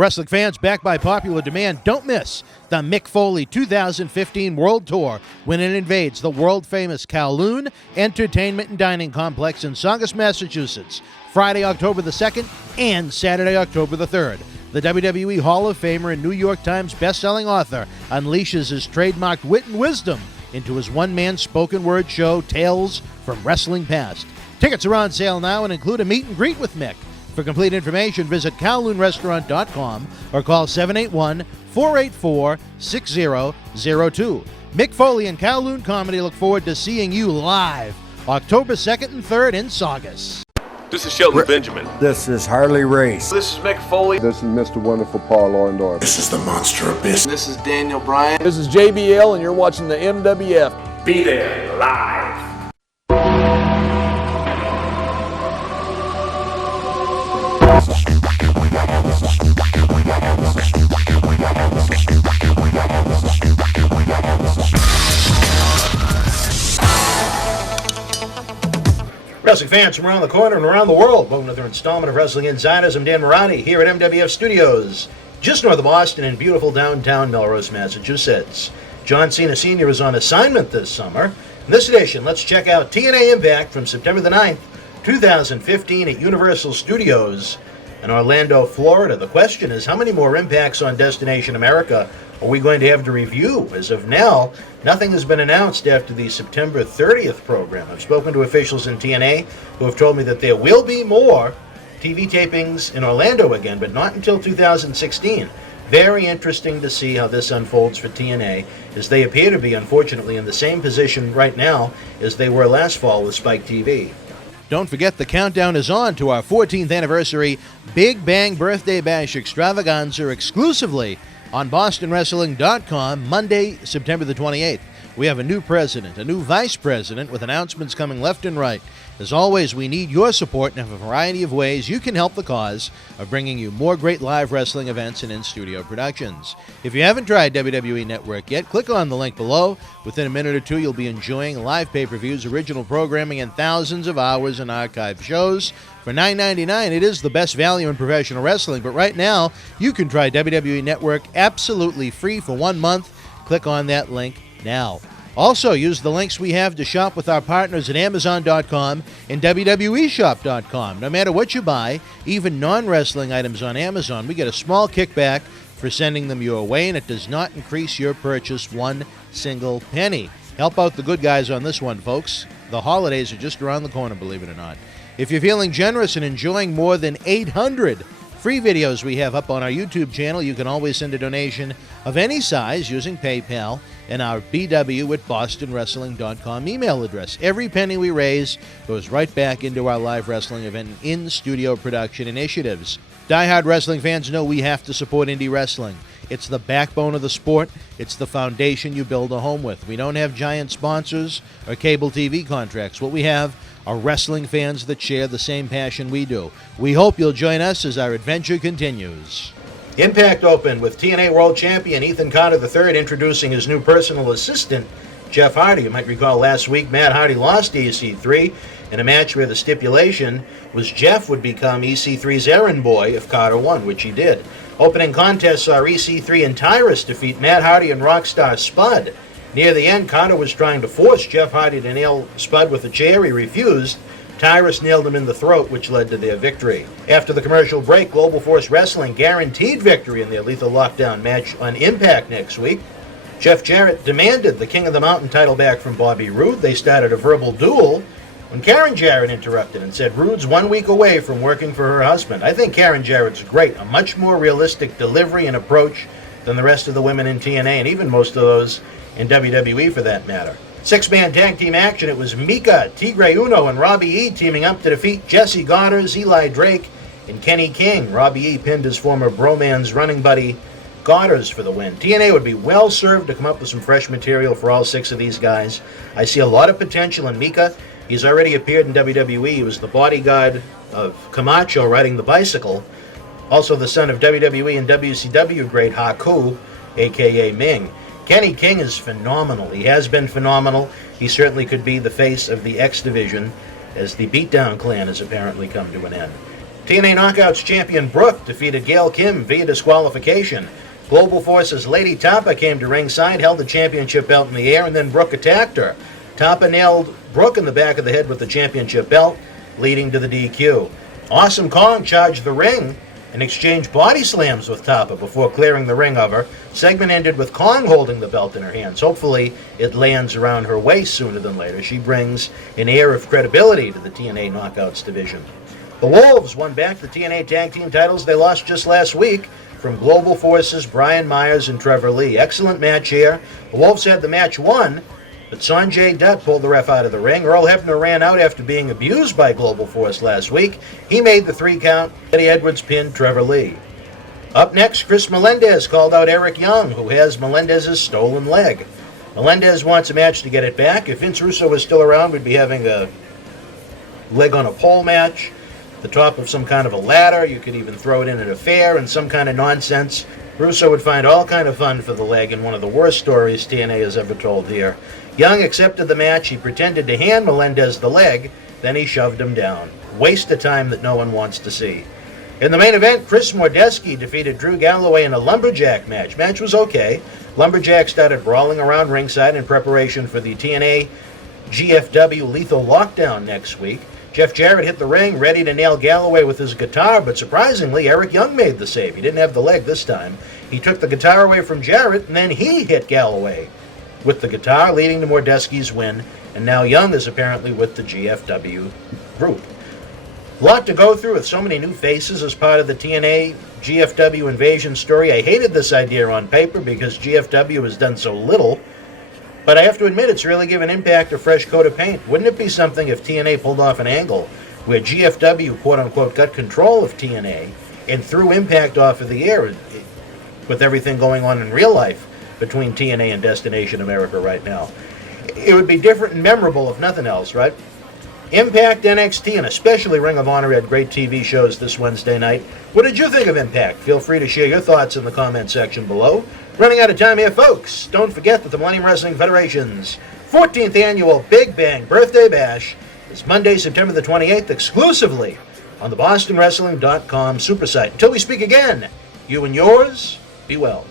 Wrestling fans, backed by popular demand, don't miss the Mick Foley 2015 World Tour when it invades the world-famous Kowloon Entertainment and Dining Complex in Saugus, Massachusetts, Friday, October the 2nd and Saturday, October the 3rd. The WWE Hall of Famer and New York Times best-selling author unleashes his trademarked wit and wisdom into his one-man spoken word show, Tales from Wrestling Past. Tickets are on sale now and include a meet and greet with Mick. For complete information, visit KowloonRestaurant.com or call 781-484-6002. Mick Foley and Kowloon Comedy look forward to seeing you live October 2nd and 3rd in Saugus. This is Shelton Benjamin. This is Harley Race. This is Mick Foley. This is Mr. Wonderful Paul Orndorff. This is the Monster Abyss. This is Daniel Bryan. This is JBL, and you're watching the MWF. Be there live. Wrestling fans from around the corner and around the world, welcome to another installment of Wrestling Insiders. I'm Dan Morani here at MWF Studios, just north of Boston in beautiful downtown Melrose, Massachusetts. John Cena Sr. is on assignment this summer. In this edition, let's check out TNA Impact from September the 9th, 2015 at Universal Studios in Orlando, Florida. The question is, how many more Impacts on Destination America are we going to have to review? As of now, nothing has been announced after the September 30th program. I've spoken to officials in TNA who have told me that there will be more TV tapings in Orlando again, but not until 2016. Very interesting to see how this unfolds for TNA, as they appear to be, unfortunately, in the same position right now as they were last fall with Spike TV. Don't forget, the countdown is on to our 14th anniversary Big Bang Birthday Bash Extravaganza exclusively on BostonWrestling.com, Monday, September the 28th. We have a new president, a new vice president, with announcements coming left and right. As always, we need your support in a variety of ways you can help the cause of bringing you more great live wrestling events and in-studio productions. If you haven't tried WWE Network yet, click on the link below. Within a minute or two, you'll be enjoying live pay-per-views, original programming, and thousands of hours in archive shows. For $9.99, it is the best value in professional wrestling, but right now, you can try WWE Network absolutely free for 1 month. Click on that link now. Also, use the links we have to shop with our partners at Amazon.com and WWE Shop.com. No matter what you buy, even non-wrestling items on Amazon, we get a small kickback for sending them your way, and it does not increase your purchase one single penny. Help out the good guys on this one, folks. The holidays are just around the corner, believe it or not. If you're feeling generous and enjoying more than 800 free videos we have up on our YouTube channel, you can always send a donation of any size using PayPal and our BW at BostonWrestling.com email address. Every penny we raise goes right back into our live wrestling event and in-studio production initiatives. Die-hard wrestling fans know we have to support indie wrestling. It's the backbone of the sport. It's the foundation you build a home with. We don't have giant sponsors or cable TV contracts. What we have are wrestling fans that share the same passion we do. We hope you'll join us as our adventure continues. Impact opened with TNA World Champion Ethan Carter III introducing his new personal assistant, Jeff Hardy. You might recall last week Matt Hardy lost to EC3 in a match where the stipulation was Jeff would become EC3's errand boy if Carter won, which he did. Opening contest saw EC3 and Tyrus defeat Matt Hardy and Rockstar Spud. Near the end, Carter was trying to force Jeff Hardy to nail Spud with a chair. He refused. Tyrus nailed him in the throat, which led to their victory. After the commercial break, Global Force Wrestling guaranteed victory in their Lethal Lockdown match on Impact next week. Jeff Jarrett demanded the King of the Mountain title back from Bobby Roode. They started a verbal duel when Karen Jarrett interrupted and said Roode's 1 week away from working for her husband. I think Karen Jarrett's great, a much more realistic delivery and approach than the rest of the women in TNA, and even most of those in WWE for that matter. Six-man tag team action. It was Mika, Tigre Uno, and Robbie E teaming up to defeat Jesse Goddard, Eli Drake, and Kenny King. Robbie E pinned his former Bromans running buddy Goddard for the win. TNA would be well served to come up with some fresh material for all 6 of these guys. I see a lot of potential in Mika. He's already appeared in WWE. He was the bodyguard of Camacho riding the bicycle. Also the son of WWE and WCW great Haku, a.k.a. Ming. Kenny King is phenomenal. He has been phenomenal. He certainly could be the face of the X Division, as the Beatdown Clan has apparently come to an end. TNA Knockouts champion Brooke defeated Gail Kim via disqualification. Global Force's Lady Tapa came to ringside, held the championship belt in the air, and then Brooke attacked her. Tapa nailed Brooke in the back of the head with the championship belt, leading to the DQ. Awesome Kong charged the ring and exchanged body slams with Tapa before clearing the ring of her. Segment ended with Kong holding the belt in her hands. Hopefully it lands around her waist sooner than later. She brings an air of credibility to the TNA Knockouts division. The Wolves won back the TNA Tag Team titles they lost just last week from Global Force's Brian Myers and Trevor Lee. Excellent match here. The Wolves had the match won, but Sanjay Dutt pulled the ref out of the ring. Earl Hebner ran out after being abused by Global Force last week. He made the 3 count. Eddie Edwards pinned Trevor Lee. Up next, Chris Melendez called out Eric Young, who has Melendez's stolen leg. Melendez wants a match to get it back. If Vince Russo was still around, we'd be having a leg on a pole match, the top of some kind of a ladder. You could even throw it in at a fair and some kind of nonsense. Russo would find all kind of fun for the leg in one of the worst stories TNA has ever told here. Young accepted the match. He pretended to hand Melendez the leg, then he shoved him down. Waste of time that no one wants to see. In the main event, Chris Mordeski defeated Drew Galloway in a lumberjack match. Match was okay. Lumberjack started brawling around ringside in preparation for the TNA GFW Lethal Lockdown next week. Jeff Jarrett hit the ring, ready to nail Galloway with his guitar, but surprisingly, Eric Young made the save. He didn't have the leg this time. He took the guitar away from Jarrett, and then he hit Galloway with the guitar, leading to Mordeski's win, and now Young is apparently with the GFW group. A lot to go through with so many new faces as part of the TNA GFW invasion story. I hated this idea on paper because GFW has done so little, but I have to admit it's really given Impact a fresh coat of paint. Wouldn't it be something if TNA pulled off an angle where GFW, quote-unquote, got control of TNA and threw Impact off of the air with everything going on in real life between TNA and Destination America right now? It would be different and memorable if nothing else, right? Impact, NXT, and especially Ring of Honor had great TV shows this Wednesday night. What did you think of Impact? Feel free to share your thoughts in the comment section below. Running out of time here, folks. Don't forget that the Millennium Wrestling Federation's 14th annual Big Bang Birthday Bash is Monday, September the 28th, exclusively on the BostonWrestling.com super site. Until we speak again, you and yours, be well.